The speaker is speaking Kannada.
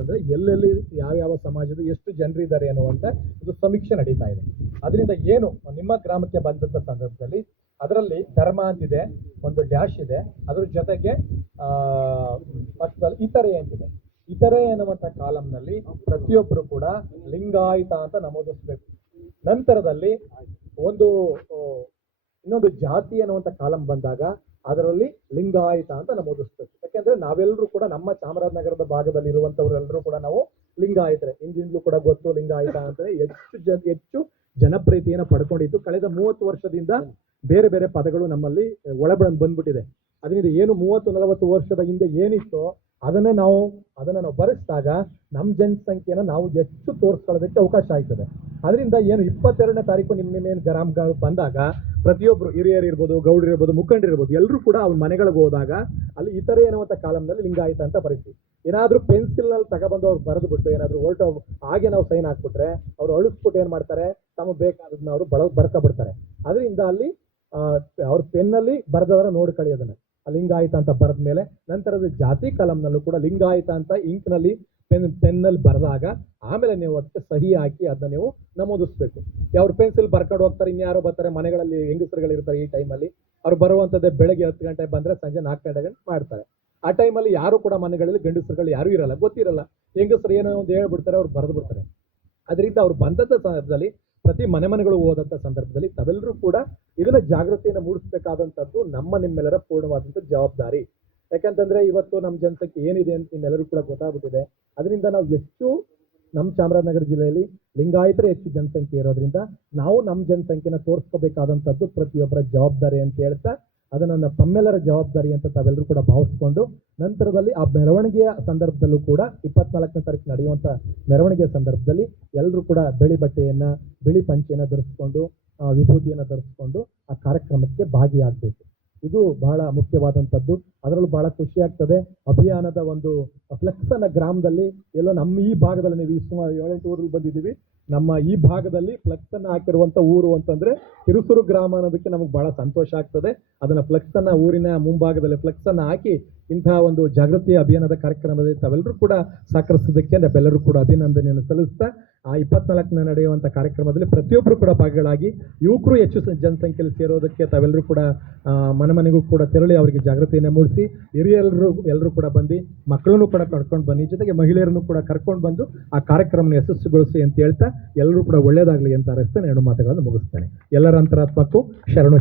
ಅಂದ್ರೆ ಎಲ್ಲೆಲ್ಲಿ ಯಾವ ಯಾವ ಸಮಾಜದ ಎಷ್ಟು ಜನರಿದ್ದಾರೆ ಅನ್ನುವಂತ ಒಂದು ಸಮೀಕ್ಷೆ ನಡೀತಾ ಇದೆ. ಅದರಿಂದ ಏನು ನಿಮ್ಮ ಗ್ರಾಮಕ್ಕೆ ಬಂದಂತ ಸಂದರ್ಭದಲ್ಲಿ ಅದರಲ್ಲಿ ಧರ್ಮ ಅಂತಿದೆ, ಒಂದು ಡ್ಯಾಶ್ ಇದೆ, ಅದ್ರ ಜೊತೆಗೆ, ಆ, ಪಕ್ಕದಲ್ಲಿ ಇತರೆ ಅಂತಿದೆ. ಇತರೆ ಎನ್ನುವಂತ ಕಾಲಂನಲ್ಲಿ ಪ್ರತಿಯೊಬ್ಬರು ಕೂಡ ಲಿಂಗಾಯತ ಅಂತ ನಮೂದಿಸ್ಬೇಕು. ನಂತರದಲ್ಲಿ ಒಂದು ಇನ್ನೊಂದು ಜಾತಿ ಅನ್ನುವಂಥ ಕಾಲಂ ಬಂದಾಗ ಅದರಲ್ಲಿ ಲಿಂಗಾಯತ ಅಂತ ನಮೂದಿಸ್ಬೇಕು ಯಾಕೆಂದ್ರೆ ನಾವೆಲ್ಲರೂ ಕೂಡ ನಮ್ಮ ಚಾಮರಾಜನಗರದ ಭಾಗದಲ್ಲಿ ಇರುವಂತವರೆಲ್ಲರೂ ಕೂಡ ನಾವು ಲಿಂಗಾಯಿತರೆ. ಹಿಂದಿಂದಲೂ ಕೂಡ ಗೊತ್ತು ಲಿಂಗಾಯಿತ ಅಂದ್ರೆ ಹೆಚ್ಚು ಜನ, ಹೆಚ್ಚು ಜನಪ್ರಿಯತೆಯನ್ನು ಪಡ್ಕೊಂಡಿದ್ದು ಕಳೆದ ಮೂವತ್ತು ವರ್ಷದಿಂದ ಬೇರೆ ಬೇರೆ ಪದಗಳು ನಮ್ಮಲ್ಲಿ ಒಳಬಂದು ಬಂದ್ಬಿಟ್ಟಿದೆ. ಅದರಿಂದ ಏನು ಮೂವತ್ತು, ನಲವತ್ತು ವರ್ಷದ ಹಿಂದೆ ಏನಿತ್ತೋ ಅದನ್ನ ನಾವು ಅದನ್ನ ನಾವು ಬರೆಸಿದಾಗ ನಮ್ಮ ಜನಸಂಖ್ಯೆನ ನಾವು ಹೆಚ್ಚು ತೋರಿಸ್ಕೊಳ್ಳೋದಕ್ಕೆ ಅವಕಾಶ ಆಯ್ತದೆ ಅದರಿಂದ ಏನು ಇಪ್ಪತ್ತೆರಡನೇ ತಾರೀಕು ನಿಮ್ಮ ನಿಮ್ಮೇನು ಗ್ರಾಮಗಳು ಬಂದಾಗ ಪ್ರತಿಯೊಬ್ಬರು ಹಿರಿಯರು ಇರ್ಬೋದು, ಗೌಡರು ಇರ್ಬೋದು, ಮುಖಂಡರು ಇರ್ಬೋದು ಎಲ್ಲರೂ ಕೂಡ ಅವ್ರ ಮನೆಗಳಿಗೆ ಹೋದಾಗ ಅಲ್ಲಿ ಇತರೆ ಎನ್ನುವಂಥ ಕಾಲಂನಲ್ಲಿ ಲಿಂಗಾಯಿತ ಅಂತ ಪರಿಸ್ಥಿತಿ. ಏನಾದರೂ ಪೆನ್ಸಿಲ್ನಲ್ಲಿ ತಗೊಬಂದು ಅವ್ರು ಬರೆದು ಬಿಟ್ಟು ಏನಾದರೂ ಹೊರಟು ಹಾಗೆ ನಾವು ಸೈನ್ ಹಾಕ್ಬಿಟ್ರೆ ಅವ್ರು ಅಳಿಸ್ಬಿಟ್ಟು ಏನು ಮಾಡ್ತಾರೆ? ತಮಗೆ ಬೇಕಾದದನ್ನ ಅವರು ಬಳ ಬರ್ಕೊಬಿಡ್ತಾರೆ ಅದರಿಂದ ಅಲ್ಲಿ ಅವ್ರ ಪೆನ್ನಲ್ಲಿ ಬರೆದವರ ನೋಡ್ಕೊಳ್ಳಿ ಅದನ್ನು ಲಿಂಗಾಯಿತ ಅಂತ ಬರೆದ ಮೇಲೆ ನಂತರದ ಜಾತಿ ಕಾಲಮ್ನಲ್ಲೂ ಕೂಡ ಲಿಂಗಾಯಿತ ಅಂತ ಇಂಕ್ನಲ್ಲಿ ಪೆನ್ ಪೆನ್ನಲ್ಲಿ ಬರೆದಾಗ ಆಮೇಲೆ ನೀವು ಅದಕ್ಕೆ ಸಹಿ ಹಾಕಿ ಅದನ್ನ ನೀವು ನಮೂದಿಸ್ಬೇಕು. ಯಾವ್ರು ಪೆನ್ಸಿಲ್ ಬರ್ಕೊಂಡು ಹೋಗ್ತಾರೆ, ಇನ್ಯಾರೋ ಬರ್ತಾರೆ, ಮನೆಗಳಲ್ಲಿ ಹೆಂಗಸರುಗಳು ಇರ್ತಾರೆ ಈ ಟೈಮಲ್ಲಿ, ಅವ್ರು ಬರುವಂಥದ್ದೇ ಬೆಳಗ್ಗೆ ಹತ್ತು ಗಂಟೆ ಬಂದ್ರೆ ಸಂಜೆ ನಾಲ್ಕು ಗಂಟೆ ಗಂಟೆ ಮಾಡ್ತಾರೆ. ಆ ಟೈಮಲ್ಲಿ ಯಾರು ಕೂಡ ಮನೆಗಳಲ್ಲಿ ಗಂಡಸರುಗಳು ಯಾರು ಇರಲ್ಲ, ಗೊತ್ತಿರಲ್ಲ. ಹೆಂಗಸರು ಏನೋ ಒಂದು ಹೇಳ್ಬಿಡ್ತಾರೆ, ಅವ್ರು ಬರೆದು ಬಿಡ್ತಾರೆ. ಅದರಿಂದ ಅವ್ರು ಬಂದಂಥ ಸಂದರ್ಭದಲ್ಲಿ, ಪ್ರತಿ ಮನೆ ಮನೆಗಳು ಹೋದಂಥ ಸಂದರ್ಭದಲ್ಲಿ ತಾವೆಲ್ಲರೂ ಕೂಡ ಇದನ್ನ ಜಾಗೃತಿಯನ್ನು ಮೂಡಿಸಬೇಕಾದಂಥದ್ದು ನಮ್ಮ ನಿಮ್ಮೆಲ್ಲರ ಪೂರ್ಣವಾದಂಥ ಜವಾಬ್ದಾರಿ. ಯಾಕಂತಂದ್ರೆ ಇವತ್ತು ನಮ್ಮ ಜನಸಂಖ್ಯೆ ಏನಿದೆ ಅಂತ ನಿಮ್ಮೆಲ್ಲರೂ ಕೂಡ ಗೊತ್ತಾಗ್ಬಿಟ್ಟಿದೆ. ಅದರಿಂದ ನಾವು ಹೆಚ್ಚು ನಮ್ಮ ಚಾಮರಾಜನಗರ ಜಿಲ್ಲೆಯಲ್ಲಿ ಲಿಂಗಾಯತರೇ ಹೆಚ್ಚು ಜನಸಂಖ್ಯೆ ಇರೋದ್ರಿಂದ ನಾವು ನಮ್ಮ ಜನಸಂಖ್ಯೆನ ತೋರಿಸ್ಕೋಬೇಕಾದಂಥದ್ದು ಪ್ರತಿಯೊಬ್ಬರ ಜವಾಬ್ದಾರಿ ಅಂತ ಹೇಳ್ತಾ ಅದನ್ನು ತಮ್ಮೆಲ್ಲರ ಜವಾಬ್ದಾರಿ ಅಂತ ತಾವೆಲ್ಲರೂ ಕೂಡ ಭಾವಿಸ್ಕೊಂಡು ನಂತರದಲ್ಲಿ ಆ ಮೆರವಣಿಗೆಯ ಸಂದರ್ಭದಲ್ಲೂ ಕೂಡ ಇಪ್ಪತ್ನಾಲ್ಕನೇ ತಾರೀಕು ನಡೆಯುವಂಥ ಮೆರವಣಿಗೆಯ ಸಂದರ್ಭದಲ್ಲಿ ಎಲ್ಲರೂ ಕೂಡ ಬಿಳಿ ಬಟ್ಟೆಯನ್ನು, ಬಿಳಿ ಪಂಚೆಯನ್ನು ಧರಿಸ್ಕೊಂಡು ವಿಭೂತಿಯನ್ನ ಧರಿಸ್ಕೊಂಡು ಆ ಕಾರ್ಯಕ್ರಮಕ್ಕೆ ಭಾಗಿಯಾಗಬೇಕು. ಇದು ಬಹಳ ಮುಖ್ಯವಾದಂಥದ್ದು. ಅದರಲ್ಲೂ ಬಹಳ ಖುಷಿ ಆಗ್ತದೆ. ಅಭಿಯಾನದ ಒಂದು ಫ್ಲೆಕ್ಸ್ ಅನ್ನ ಗ್ರಾಮದಲ್ಲಿ ಎಲ್ಲೋ ನಮ್ಮ ಈ ಭಾಗದಲ್ಲಿ ನೀವು ಈ ಸುಮಾರು ಏಳೆಂಟು ಊರಲ್ಲಿ ಬಂದಿದ್ದೀವಿ. ನಮ್ಮ ಈ ಭಾಗದಲ್ಲಿ ಫ್ಲೆಕ್ಸ್ ಅನ್ನ ಹಾಕಿರುವಂತ ಊರು ಅಂತಂದ್ರೆ ಕಿರುಸುರು ಗ್ರಾಮ ಅನ್ನೋದಕ್ಕೆ ನಮಗೆ ಬಹಳ ಸಂತೋಷ ಆಗ್ತದೆ. ಅದನ್ನ ಫ್ಲೆಕ್ಸ್ ಊರಿನ ಮುಂಭಾಗದಲ್ಲಿ ಫ್ಲೆಕ್ಸ್ ಹಾಕಿ ಇಂತಹ ಒಂದು ಜಾಗೃತಿ ಅಭಿಯಾನದ ಕಾರ್ಯಕ್ರಮದಲ್ಲಿ ತಾವೆಲ್ಲರೂ ಕೂಡ ಸಹಕರಿಸೋದಕ್ಕೆ ನಾವೆಲ್ಲರೂ ಕೂಡ ಅಭಿನಂದನೆಯನ್ನು ಸಲ್ಲಿಸ್ತಾ ಆ ಇಪ್ಪತ್ನಾಲ್ಕನ ನಡೆಯುವಂಥ ಕಾರ್ಯಕ್ರಮದಲ್ಲಿ ಪ್ರತಿಯೊಬ್ಬರು ಕೂಡ ಭಾಗಗಳಾಗಿ ಯುವಕರು ಹೆಚ್ಚು ಜನಸಂಖ್ಯೆಯಲ್ಲಿ ಸೇರೋದಕ್ಕೆ ತಾವೆಲ್ಲರೂ ಕೂಡ ಮನೆಮನೆಗೂ ಮನೆ ಮನೆಗೂ ಕೂಡ ತೆರಳಿ ಅವರಿಗೆ ಜಾಗೃತಿಯನ್ನು ಮೂಡಿಸಿ ಹಿರಿಯರು ಎಲ್ಲರೂ ಕೂಡ ಬಂದು ಮಕ್ಕಳನ್ನು ಕೂಡ ಕರ್ಕೊಂಡು ಬನ್ನಿ, ಜೊತೆಗೆ ಮಹಿಳೆಯರನ್ನು ಕೂಡ ಕರ್ಕೊಂಡು ಬಂದು ಆ ಕಾರ್ಯಕ್ರಮನ ಯಶಸ್ಸುಗೊಳಿಸಿ ಅಂತ ಹೇಳ್ತಾ ಎಲ್ಲರೂ ಕೂಡ ಒಳ್ಳೆಯದಾಗಲಿ ಅಂತ ಅರಸ್ತಾ ಎರಡು ಮಾತುಗಳನ್ನು ಮುಗಿಸ್ತಾನೆ. ಎಲ್ಲರ ಅಂತರಾತ್ಮಕ್ಕೂ ಶರಣು